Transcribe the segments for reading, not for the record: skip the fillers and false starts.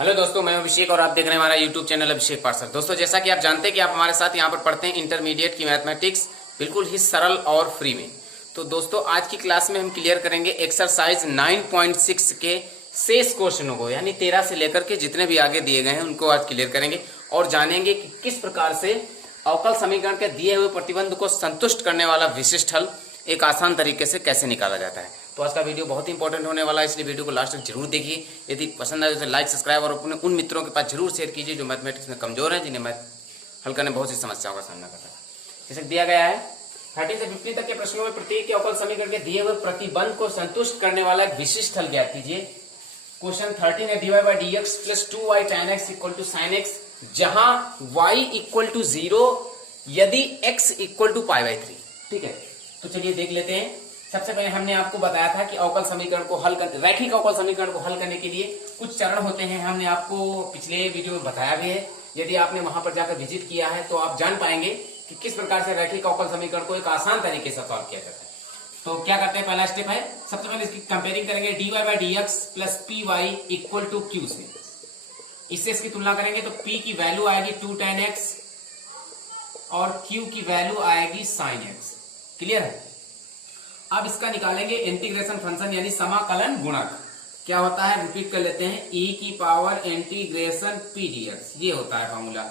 Hello दोस्तों, मैं अभिषेक और आप देख रहे हैं हमारा यूट्यूब चैनल अभिषेक पाठशाला। दोस्तों, जैसा कि आप जानते हैं कि आप हमारे साथ यहाँ पर पढ़ते हैं इंटरमीडिएट की मैथमेटिक्स बिल्कुल ही सरल और फ्री में। तो दोस्तों, आज की क्लास में हम क्लियर करेंगे एक्सरसाइज 9.6 के शेष क्वेश्चनों को, यानी 13 से लेकर के जितने भी आगे दिए गए हैं उनको आज क्लियर करेंगे और जानेंगे कि किस प्रकार से अवकल समीकरण के दिए हुए प्रतिबंध को संतुष्ट करने वाला विशिष्ट हल एक आसान तरीके से कैसे निकाला जाता है। तो आज का वीडियो बहुत ही इंपॉर्टेंट होने वाला है, इसलिए वीडियो को लास्ट तक जरूर देखिए। यदि पसंद आए तो लाइक, सब्सक्राइब और अपने उन मित्रों के पास जरूर शेयर कीजिए जो मैथमेटिक्स में कमजोर हैं, जिन्हें मैथ हल करने बहुत सी समस्याओं का सामना करता है। जैसे दिया गया है 30 से 50 तक के प्रश्नों में प्रत्येक के अवकल समीकरण के दिए हुए प्रतिबंध को संतुष्ट करने वाला एक विशिष्ट हल ज्ञात कीजिए। क्वेश्चन 13 है dy by dx plus 2y tan x equal to sin x, जहां y equal to 0 यदि x equal to pi by 3। ठीक है, तो चलिए देख लेते हैं। सबसे पहले हमने आपको बताया था कि अवकल समीकरण को हल कर रैखिक अवकल समीकरण को हल करने के लिए कुछ चरण होते हैं। हमने आपको पिछले वीडियो में बताया भी है। यदि आपने वहां पर जाकर विजिट किया है तो आप जान पाएंगे कि किस प्रकार से रैखिक अवकल समीकरण को एक आसान तरीके से सॉल्व किया जाता है। तो क्या करते हैं, पहला स्टेप है, सबसे पहले इसकी कंपेयरिंग करेंगे dy by dx plus py equal to q से। इससे इसकी तुलना करेंगे तो p की वैल्यू आएगी 2 tan x और q की वैल्यू आएगी sin x। क्लियर है। अब इसका निकालेंगे इंटीग्रेशन फंक्शन यानी समाकलन गुणक। क्या होता है, रिपीट कर लेते हैं, e की पावर इंटीग्रेशन p dx, ये होता है फॉर्मूला।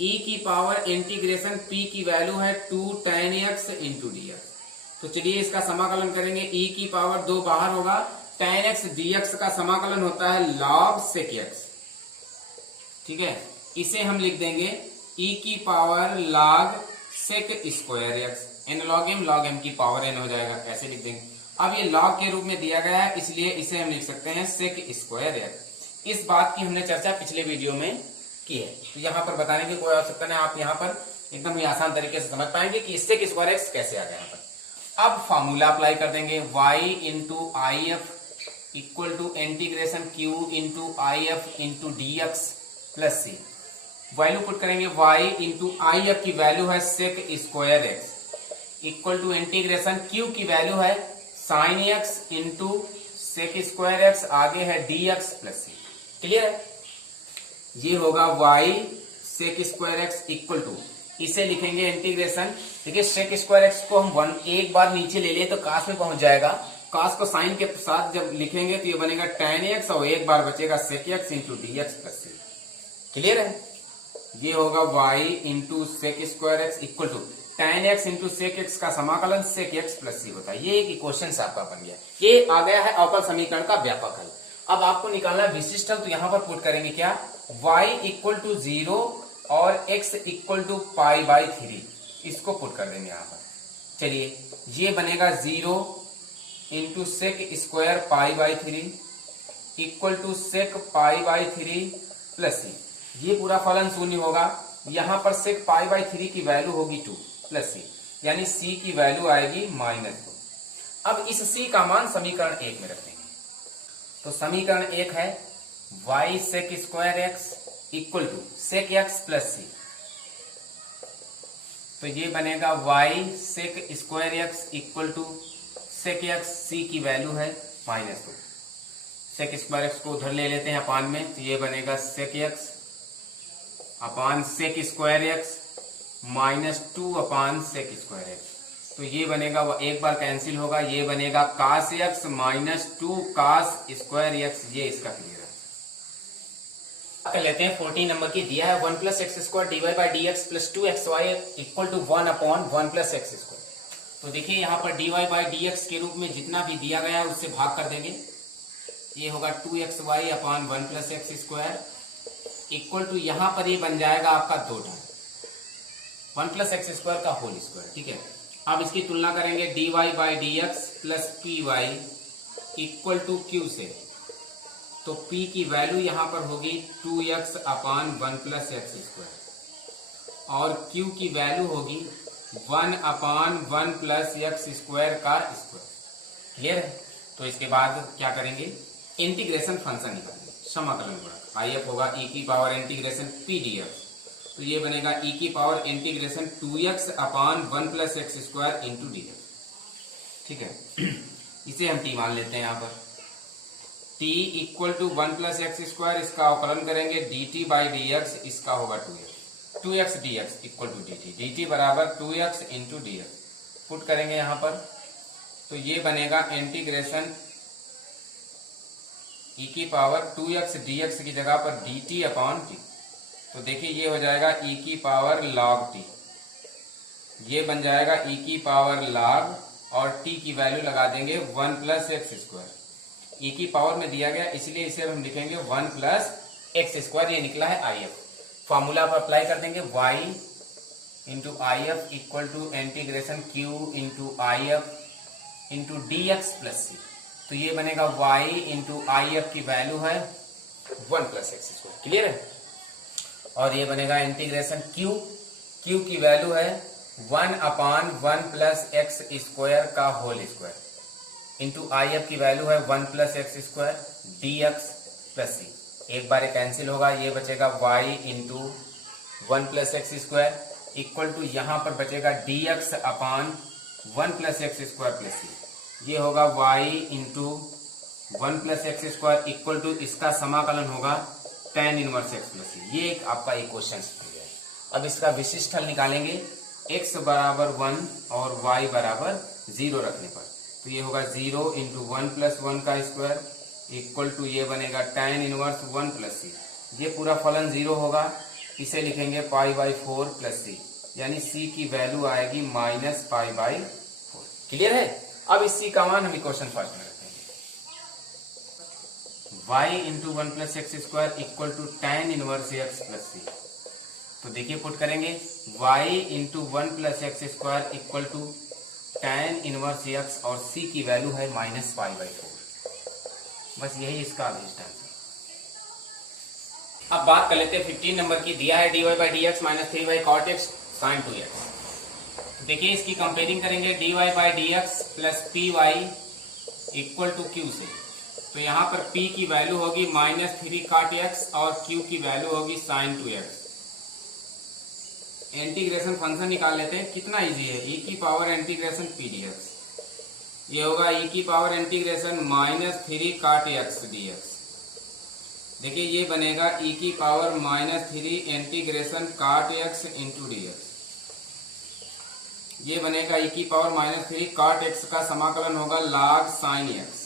e की पावर इंटीग्रेशन p की वैल्यू है 2 tan x इंटू dx। तो चलिए इसका समाकलन करेंगे, e की पावर 2 बाहर होगा, tan x dx का समाकलन होता है log sec x। ठीक है, इसे हम लिख देंगे e की power log sec square x, n log m की पावर n हो जाएगा, ऐसे लिख देंगे। अब ये log के रूप में दिया गया है, इसलिए इसे हम लिख सकते हैं sec स्क्वायर x। इस बात की हमने चर्चा पिछले वीडियो में की है, तो यहाँ पर बताने की कोई आवश्यकता नहीं, आप यहाँ पर एकदम ही आसान तरीके से समझ पाएंगे कि sec स्क्वायर x कैसे आ गया। यहाँ पर अब फॉर्मूला अप्लाई कर देंगे, y into I F equal to integration q into I F into D x plus C. Value put करेंगे, y इंटू आई एफ की वैल्यू है sec square x equal to integration q की value है sin x into sec square x, आगे है dx plus सी। Clear है, ये होगा y sec square x equal to, इसे लिखेंगे इंटीग्रेशन। देखिए sec स्क्वायर x को हम एक बार नीचे ले ले तो cos में पहुंच जाएगा, cos को sin के साथ जब लिखेंगे तो ये बनेगा tan x और एक बार बचेगा sec x into dx plus सी। क्लियर है, ये होगा y into sec square x equal to tan x into sec x का समाकलन sec x प्लस सी होता है। ये एक इक्वेशन आपका बन गया, ये आ गया है अवकल समीकरण का व्यापक हल। अब आपको निकालना है विशिष्ट हल, तो यहाँ पर पुट करेंगे क्या, y इक्वल टू 0 और x equal to pi by 3, इसको पुट कर देंगे यहाँ पर। चलिए, ये बनेगा 0 into sec square pi by 3 equal to sec pi by 3 plus सी। ये पूरा फलन शून्य होगा, यहाँ पर सेक पाई बाई 3 की वैल्यू होगी 2 प्लस सी, यानी c की वैल्यू आएगी -2। अब इस c का मान समीकरण 1 में रख देंगे। तो समीकरण 1 है y sec square x equal to sec x plus C. तो ये बनेगा y sec square x equal to sec x, c की वैल्यू है -2। सेक स्क्वायर x को उधर ले लेते हैं अपान में, तो ये बनेगा सेक x अपान सेक स्क्वायर x -2 अपान सेक स्क्वायर x। तो ये बनेगा, एक बार कैंसिल होगा, ये बनेगा cos x -2 cos square x। ये इसका क्लियर है। कर लेते हैं 14 नंबर की, दिया है 1 plus X square D Y by D x plus 2xy equal to 1 upon 1 plus X square. तो देखिए यहाँ पर D Y by D X के रूप में जितना भी दिया गया है उससे भाग कर देंगे, ये होगा 2xy upon 1 plus X square equal to, यहाँ पर ये बन जाएगा आपका 2 टाइम 1 प्लस एक्स स्क्वायर का होल स्क्वायर। ठीक है, अब इसकी तुलना करेंगे D Y by D x plus P Y equal to Q से। तो p की वैल्यू यहाँ पर होगी 2x upon 1 plus X square और q की वैल्यू होगी 1 अपान 1 प्लस एक्स स्क्वायर का स्क्वायर। क्लियर है, तो इसके बाद क्या करेंगे, इंटीग्रेशन फंक्शन निकालेंगे, समाकलन गुणक। आई एफ होगा e की पावर इंटीग्रेशन p dx, तो ये बनेगा e की power integration 2x upon 1 plus X square into dx। ठीक है, इसे हम t मान लेते हैं यहाँ पर। t equal to 1 plus X square, इसका अवकलन करेंगे dt बाई dx, इसका होगा 2x dx equal to dt बराबर 2x इंटू dx। पुट करेंगे यहाँ पर तो ये बनेगा इंटीग्रेशन e की पावर 2x dx की जगह पर dt अपॉन t। तो देखिए ये हो जाएगा e की पावर log t, ये बन जाएगा e की पावर log, और t की वैल्यू लगा देंगे 1 प्लस एक्स स्क्वायर। e की पावर में दिया गया इसलिए इसे हम लिखेंगे 1 प्लस एक्स स्क्वायर, ये निकला है आई एफ। फॉर्मूला पर अप्लाई कर देंगे y into I F equal to integration q into I F into D x plus C. तो ये बनेगा y इंटू आई एफ की वैल्यू है 1 प्लस एक्स स्क्वायर, क्लियर है। और ये बनेगा इंटीग्रेशन q की वैल्यू है 1 अपान 1 प्लस एक्स स्क्वायर का whole square into I F की वैल्यू है 1 plus X square D x plus सी। एक बार कैंसिल होगा, ये बचेगा y into 1 plus X square equal to यहाँ पर बचेगा D X upon 1 plus X square plus सी। ये होगा y into 1 plus X square equal to इसका समाकलन होगा tan इनवर्स एक्स प्लस सी। ये एक आपका इक्वेशन है। अब इसका विशिष्ट हल निकालेंगे x बराबर 1 और y बराबर 0 रखने पर। तो ये होगा 0 इंटू 1 प्लस 1 का स्क्वायर इक्वल टू ये बनेगा tan इनवर्स 1 प्लस सी। ये पूरा फलन 0 होगा, इसे लिखेंगे पाई बाई 4 प्लस सी, यानी c की वैल्यू आएगी माइनस पाई बाई 4। क्लियर है। अब इस c का मान हम इक्वेशन फर्स्ट में रखेंगे, y into 1 plus X square equal to tan inverse X plus C. तो देखिए पुट करेंगे y into 1 plus X square equal to tan inverse X, और c की वैल्यू है माइनस पाई बाई 4। बस यही इसका अभिष्ट आंसर। अब बात कर लेते हैं 15 नंबर की। दिया है dy by D x minus 3y cot x sin 2x। देखिए इसकी कंपेयरिंग करेंगे dy by D x plus P Y equal to Q से। तो यहाँ पर p की वैल्यू होगी माइनस 3 cot x और q की वैल्यू होगी sin 2x। इंटीग्रेशन फंक्शन निकाल लेते हैं, कितना इजी है। e की power integration P D X, ये होगा e की power integration minus 3 cot x dx। देखिए ये बनेगा e की power minus 3 integration cot x into D X. ये बनेगा e की पावर माइनस 3 cot x का समाकलन होगा log sin x।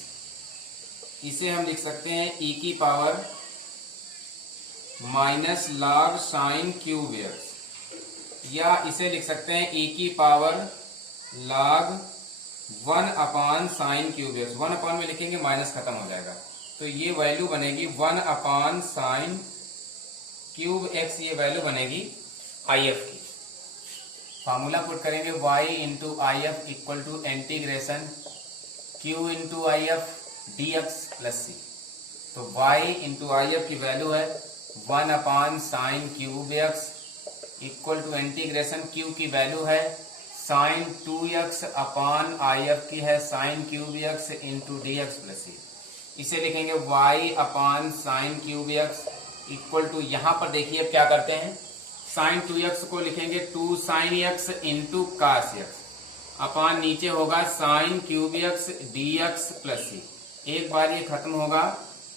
इसे हम लिख सकते हैं e की power minus log sin cube x, या इसे लिख सकते हैं e की power log 1 upon sine cube x. 1 अपान में लिखेंगे माइनस खत्म हो जाएगा, तो ये वैल्यू बनेगी 1 अपान साइन क्यूब एक्स, ये वैल्यू बनेगी आई एफ की। फार्मूला पुट करेंगे y into I F equal to integration q into I F D x plus C. तो y इंटू आई एफ की वैल्यू है 1 upon sine cube x equal to integration q की value है sine 2x upon I F की है sine cube X into D x plus C. इसे लिखेंगे y upon sine cube x equal to, यहाँ पर देखिए अब क्या करते हैं, साइन 2x को लिखेंगे 2 sine x into cos x upon नीचे होगा sine cube x d x plus सी। एक बार ये खत्म होगा,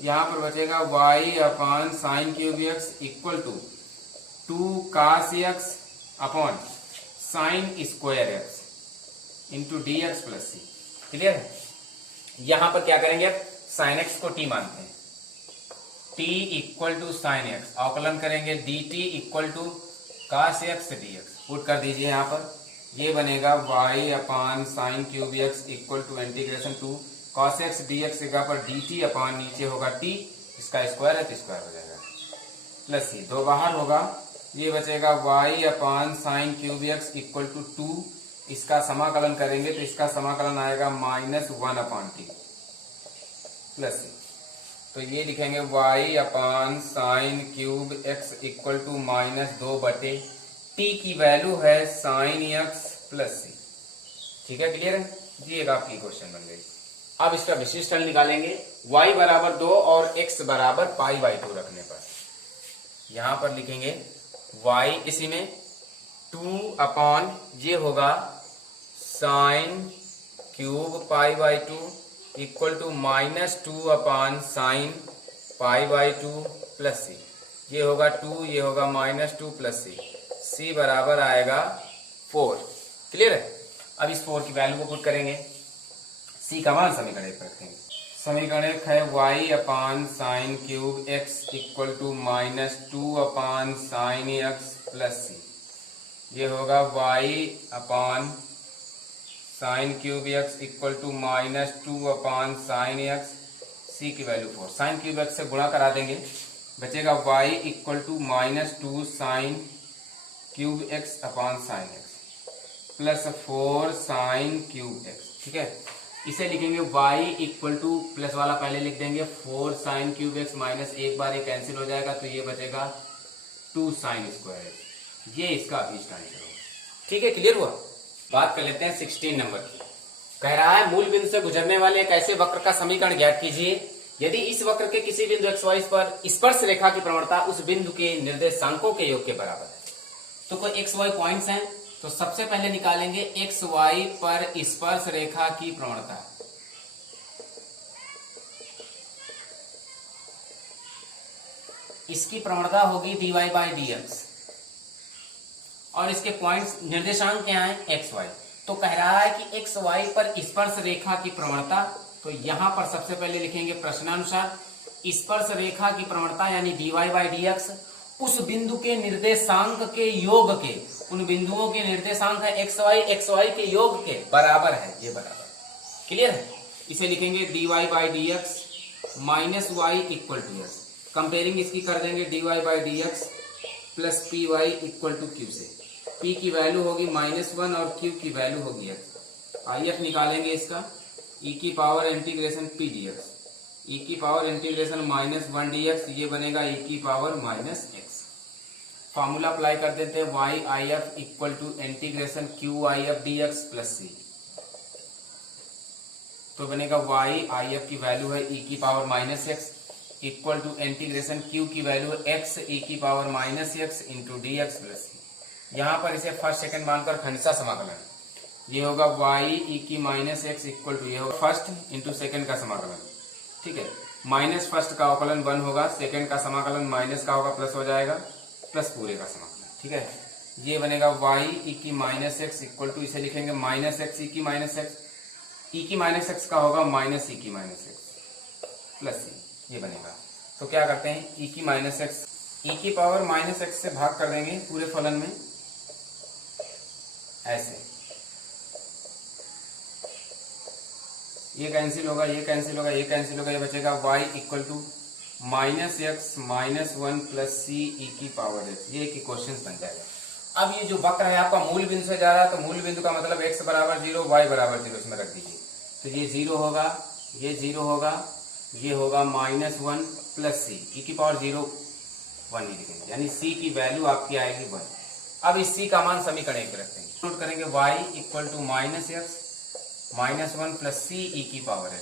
यहाँ पर बचेगा y upon sine cube x equal to 2 cos x upon sine square x into D x plus C. Clear है। यहां पर क्या करेंगे, अब साइन एक्स को t मानते हैं, t equal to sine X, अवकलन करेंगे dt equal to cos x dx। Put कर दीजिए यहाँ पर, ये बनेगा y upon sine cube x equal to integration 2 cos x dx जगह पर dt अपान नीचे होगा t, इसका स्क्वायर है तो स्क्वायर हो जाएगा प्लस सी। 2 बाहर होगा, ये बचेगा y upon sine cube x equal to 2, इसका समाकलन करेंगे तो इसका समाकलन आएगा minus 1 upon T plus C. तो ये लिखेंगे y upon sine cube x equal to minus 2 बटे t की वैल्यू है साइन एक्स प्लस सी। ठीक है, क्लियर है जी। एक आपकी क्वेश्चन बन गई। अब इसका विशिष्ट हल निकालेंगे y बराबर 2 और x बराबर पाई बाई 2 रखने पर। यहां पर लिखेंगे y इसी में 2 अपॉन ये होगा sine cube pi by 2 equal to -2/sin π/2 plus सी। ये होगा 2, ये होगा -2 प्लस सी। सी बराबर आएगा 4। क्लियर है। अब इस 4 की वैल्यू को पुट करेंगे। सी का मान समीकरण एक रखेंगे। समीकरण एक है y/sin³ x equal to -2/sin x plus सी। ये होगा y/sin³ x equal to -2/sin x। C की वैल्यू 4। sin³ x से गुणा करा देंगे, बचेगा y equal to -2sin³ x/sin x plus 4sin³ x। ठीक है, इसे लिखेंगे y इक्वल टू, प्लस वाला पहले लिख देंगे, 4sin³ x माइनस एक बार ये कैंसिल हो जाएगा तो ये बचेगा 2sin²। ये इसका अभीष्ट आंसर होगा। ठीक है, क्लियर हुआ। बात कर लेते हैं 16 नंबर की। कह रहा है मूल बिंदु से गुजरने वाले एक ऐसे वक्र का समीकरण ज्ञात कीजिए यदि इस वक्र के किसी बिंदु xy पर स्पर्श रेखा की प्रवणता उस बिंदु के निर्देशांकों के योग के बराबर है। तो कोई xy पॉइंट्स हैं, तो सबसे पहले निकालेंगे xy पर स्पर्श रेखा की प्रवणता। इसकी प्रवणता होगी dy/dx और इसके पॉइंट्स निर्देशांक क्या है xy। तो कह रहा है कि xy पर स्पर्श रेखा की प्रवणता, तो यहां पर सबसे पहले लिखेंगे प्रश्नानुसार स्पर्श रेखा की प्रवणता यानी dy/dx उस बिंदु के निर्देशांक के योग के, उन बिंदुओं के निर्देशांक है xy के योग के बराबर है। ये बराबर क्लियर है। इसे लिखेंगे dy/dx minus y equal to x। Comparing इसकी कर देंगे dy/dx plus py equal to q से। p की वैल्यू होगी -1 और q की वैल्यू होगी x। if निकालेंगे इसका e की power integration p dx, e की पावर इंटीग्रेशन -1 dx, ये बनेगा e की पावर -x। फॉर्मूला अप्लाई कर देते हैं y/if equal to integration q/if dx plus c। तो बनेगा y/if की वैल्यू है e की power -x equal to integration q की वैल्यू x e की power -x into dx plus c। यहाँ पर इसे फर्स्ट सेकंड मानकर खंडशः समाकलन, ये होगा y e की -x इक्वल टू, ये होगा फर्स्ट इंटू सेकंड का समाकलन। ठीक है, माइनस फर्स्ट का अवकलन 1 होगा, सेकंड का समाकलन माइनस का होगा, प्लस हो जाएगा, प्लस पूरे का समाकलन। ठीक है, ये बनेगा y e की -x इक्वल टू, इसे लिखेंगे -x e की -x, e की -x का होगा -e की -x प्लस c, ये बनेगा। तो क्या करते हैं, e की -x e की पावर -x से भाग कर देंगे पूरे फलन में, ऐसे ये कैंसिल होगा, ये कैंसिल होगा, ये कैंसिल होगा, ये बचेगा y equal to -x -1 plus c e की पावर x। ये एक क्वेश्चन बन जाएगा। अब ये जो वक्र है आपका मूल बिंदु से जा रहा है, तो मूल बिंदु का मतलब x बराबर 0 y बराबर 0 इसमें रख दीजिए। तो ये 0 होगा, ये 0 होगा, ये होगा -1 प्लस c e की पावर 0 1 ही लिखेंगे, यानी c की वैल्यू आपकी आएगी 1। अब इस c का मान समीकरण एक रखेंगे, नोट करेंगे y equal to -x -1 plus c e की power x,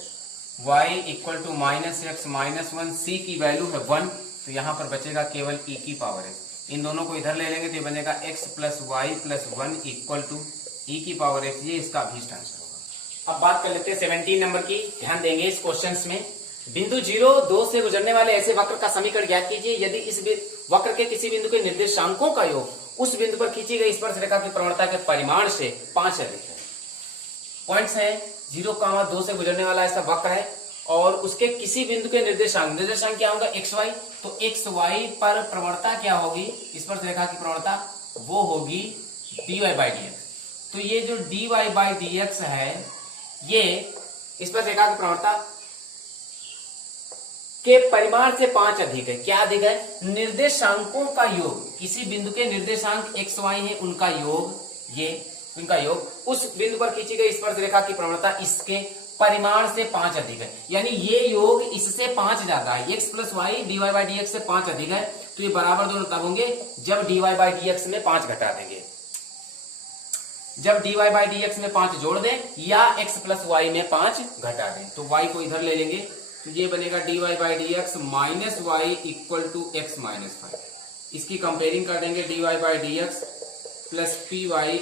y equal to -x -1 c की वैल्यू है 1, तो यहाँ पर बचेगा केवल e की पावर x। इन दोनों को इधर ले लेंगे तो ये बनेगा x plus y plus 1 equal to e की पावर x। ये इसका अभीष्ट आंसर होगा। अब बात कर लेते हैं 17 नंबर की। ध्यान देंगे इस क्वेश्चन में, बिंदु 0, 2 से गुजरने वाले ऐसे वक्र का समीकरण ज्ञात कीजिए यदि इस वक्र के किसी बिंदु के निर्देशांकों का योग उस बिंदु पर खींची गई स्पर्श रेखा की प्रवणता के परिमाण से 5 अधिक है। पॉइंट्स है 0, 2 से गुजरने वाला ऐसा वक्र है और उसके किसी बिंदु के निर्देशांक क्या होगा xy। तो xy पर प्रवणता क्या होगी, स्पर्श रेखा की प्रवणता वो होगी dy/dx। तो ये जो dy/dx है ये स्पर्श रेखा की प्रवणता के परिमाण से 5 अधिक है। क्या अधिक है, निर्देशांकों का योग, किसी बिंदु के निर्देशांक xy है उनका योग, ये उनका योग उस बिंदु पर खींची गई स्पर्श रेखा की प्रवणता इसके परिमाण से 5 अधिक है, यानी ये योग इससे 5 ज्यादा है। x प्लस वाई dy/dx से 5 अधिक है, तो ये बराबर दोनों तब होंगे जब dy/dx में 5 घटा देंगे, जब dy/dx में 5 जोड़ दें या x प्लस वाई में 5 घटा दें। तो y को इधर ले लेंगे तो ये बनेगा dy/dx minus y equal to x minus 5। इसकी कंपेयरिंग कर देंगे dy/dx plus py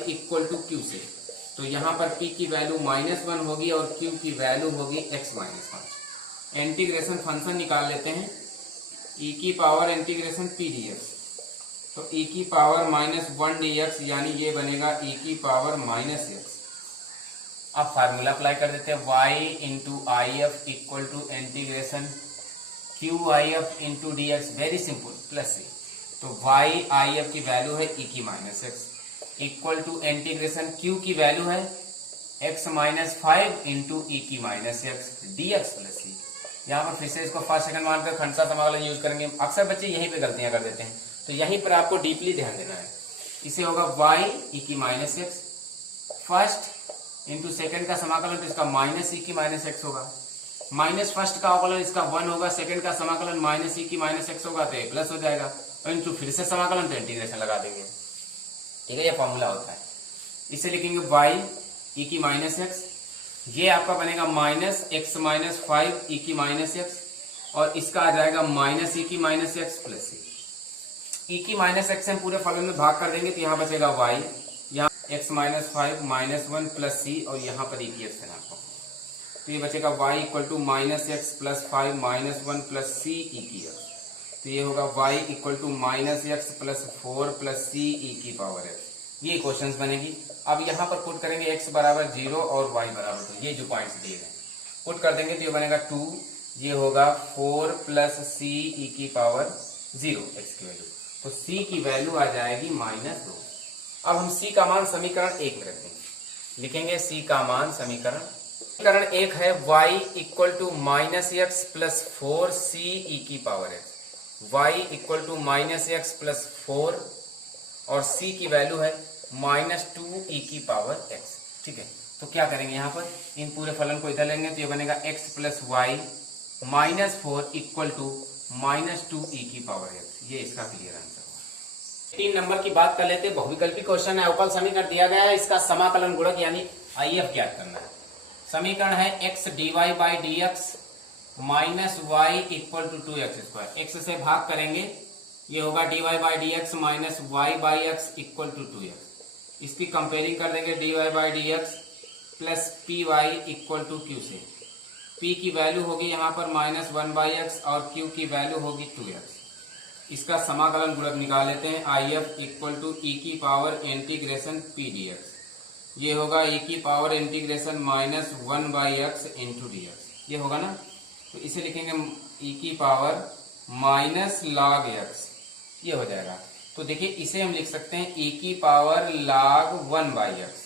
equal to q से। तो यहाँ पर p की वैल्यू -1 होगी और q की वैल्यू होगी x-1। इंटीग्रेशन फंक्शन निकाल लेते हैं, e की पावर इंटीग्रेशन p dx, तो e की पावर -1 dx यानी ये बनेगा e की पावर -x। अब फार्मूला अप्लाई कर देते हैं, y into I F equal to integration q I F into D x, very simple, plus c। तो y आई एफ की वैल्यू है e की -x equal to integration q की value है x-5 इंटू e की -x dx plus c। यहाँ पर फिर से इसको फर्स्ट सेकंड मानकर खंडसा समाकलन यूज करेंगे। अक्सर बच्चे यहीं पे गलतियां कर देते हैं, तो यहीं पर आपको डीपली ध्यान देना है। इसे होगा y e की -x फर्स्ट इंटू सेकेंड का समाकलन, तो इसका -e की -x होगा, माइनस फर्स्ट का अवकलन इसका 1 होगा, सेकंड का समाकलन -e की -x होगा, तो ये प्लस हो जाएगा, और इंटू फिर से समाकलन तो इंटीग्रेशन लगा देंगे। ठीक है, ये फॉर्मूला होता है। इसे लिखेंगे y e की -x, ये आपका बनेगा -x-5 e की -x, और इसका आ जाएगा -e की -x प्लस c। e की -x से हम पूरे फलन में भाग कर देंगे, तो यहाँ बचेगा y, यहाँ x-5 -1 प्लस c, और यहाँ पर e की x है आपको, तो ये बचेगा y equal to -x+5 -1 plus c e की x, तो ये होगा y equal to -x+4 plus c e की पावर x। ये क्वेश्चंस बनेगी। अब यहाँ पर पुट करेंगे x बराबर 0 और y बराबर 2, ये जो पॉइंट्स दिए गए पुट कर देंगे, तो ये बनेगा 2, ये होगा 4 प्लस c e की पावर 0 x की वैल्यू, तो c की वैल्यू आ जाएगी -2। अब हम c का मान समीकरण 1 में रख देंगे, लिखेंगे c का मान समीकरण 1 है y equal to -x+4c e की power x, y equal to -x+4 और c की वैल्यू है -2 e की पावर x। ठीक है, तो क्या करेंगे, यहाँ पर इन पूरे फलन को इधर लेंगे, तो ये बनेगा x plus y -4 equal to -2 e की पावर x। ये इसका क्लियर आंसर होगा। 3 नंबर की बात कर लेते हैं, बहुविकल्पी क्वेश्चन है, अवकल समीकरण दिया गया है, इसका समाकलन गुणक यानी IF ज्ञात करना है। समीकरण है x dy by D x minus y equal to 2x²। x से भाग करेंगे, ये होगा dy by D x minus y by x equal to 2x। इसकी कंपेयरिंग कर देंगे, dy by D x plus P Y equal to Q से। p की वैल्यू होगी यहाँ पर -1 बाई एक्स और q की वैल्यू होगी 2x। इसका समाकलन गुणक निकाल लेते हैं, IF इक्वल टू e की पावर इंटीग्रेशन p dx, ये होगा e की power integration -1 by x into D X, ये होगा ना, तो इसे लिखेंगे e की पावर माइनस log x, ये हो जाएगा। तो देखिए इसे हम लिख सकते हैं e की power log 1 by x,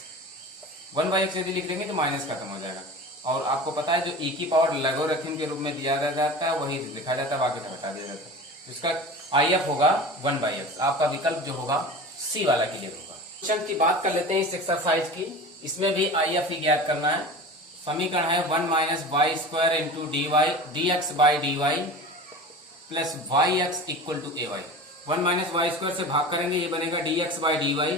1 by x यदि लिख देंगे तो माइनस खत्म हो जाएगा, और आपको पता है जो e की पावर लॉगरिथम के रूप में दिया जाता है वही लिखा जाता है, बाकी हटा दिया जाता है। इसका IF होगा 1 बाई एक्स, आपका विकल्प जो होगा C वाला क्लियर होगा। क्वेश्चन की बात कर लेते हैं इस एक्सरसाइज की, इसमें भी IF ही ज्ञात करना है। समीकरण है 1 minus y square into D x by d y plus y x equal to a y. 1 minus y square से भाग करेंगे, ये बनेगा d x by d y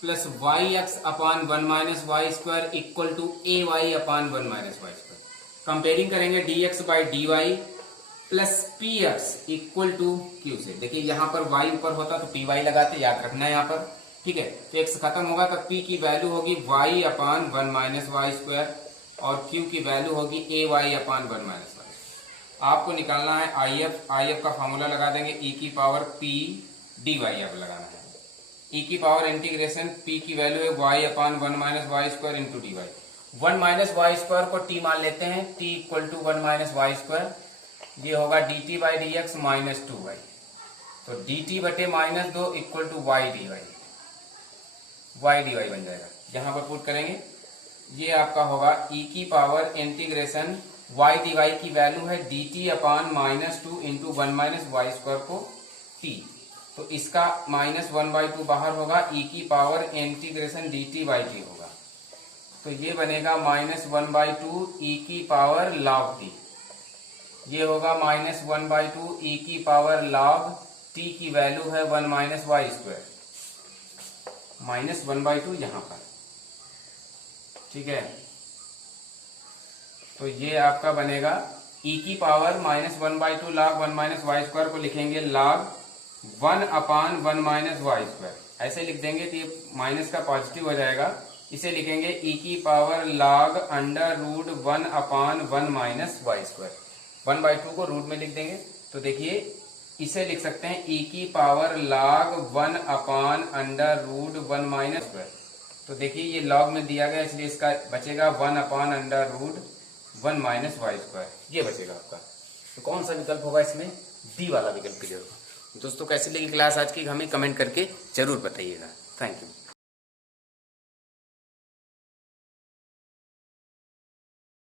plus y x upon 1 minus y square equal to a y upon 1 minus y square. Comparing करेंगे d x by d y plus p x equal to Q से। देखिए यहाँ पर y ऊपर होता तो P Y लगाते, याद रखना है यहाँ पर। ठीक है, तो x खत्म होगा तो p की वैल्यू होगी y upon 1 minus y square और q की वैल्यू होगी ए वाई अपान 1 माइनस वाई। आपको निकालना है IF का फॉर्मूला लगा देंगे, e की पावर p dy आप लगाना है, e की पावर इंटीग्रेशन p की वैल्यू है y upon 1 minus y square into d y. 1 minus y square को t मान लेते हैं, t equal to 1 minus y square, ये होगा dt by D x minus 2y, तो dt बटे -2 इक्वल टू y dy बन जाएगा। यहाँ पर पुट करेंगे, ये आपका होगा e की पावर इंटीग्रेशन y dy की वैल्यू है dt अपान -2 इंटू 1 माइनस वाई स्क्वायर को t, तो इसका -1/2 बाहर होगा, e की power integration dt by t होगा, तो ये बनेगा -1/2 e की पावर log t, ये होगा -1/2 e की पावर log t की वैल्यू है 1 माइनस वाई स्क्वायर, -1/2 यहाँ पर। ठीक है, तो ये आपका बनेगा e की power -1/2 log 1 minus y square को लिखेंगे log 1 upon 1 minus y square, ऐसे लिख देंगे तो ये माइनस का पॉजिटिव हो जाएगा, इसे लिखेंगे ई की power log under root 1/1 minus y square. 1/2 को रूट में लिख देंगे तो देखिए इसे लिख सकते हैं ई की power log 1/1 under root 1 minus square. तो देखिए ये log में दिया गया इसलिए इसका बचेगा 1/1 under root 1 minus y square, ये बचेगा आपका। तो कौन सा विकल्प होगा इसमें? डी वाला विकल्प क्लियर होगा। दोस्तों कैसी लगी क्लास आज की हमें कमेंट करके जरूर बताइएगा। Thank you.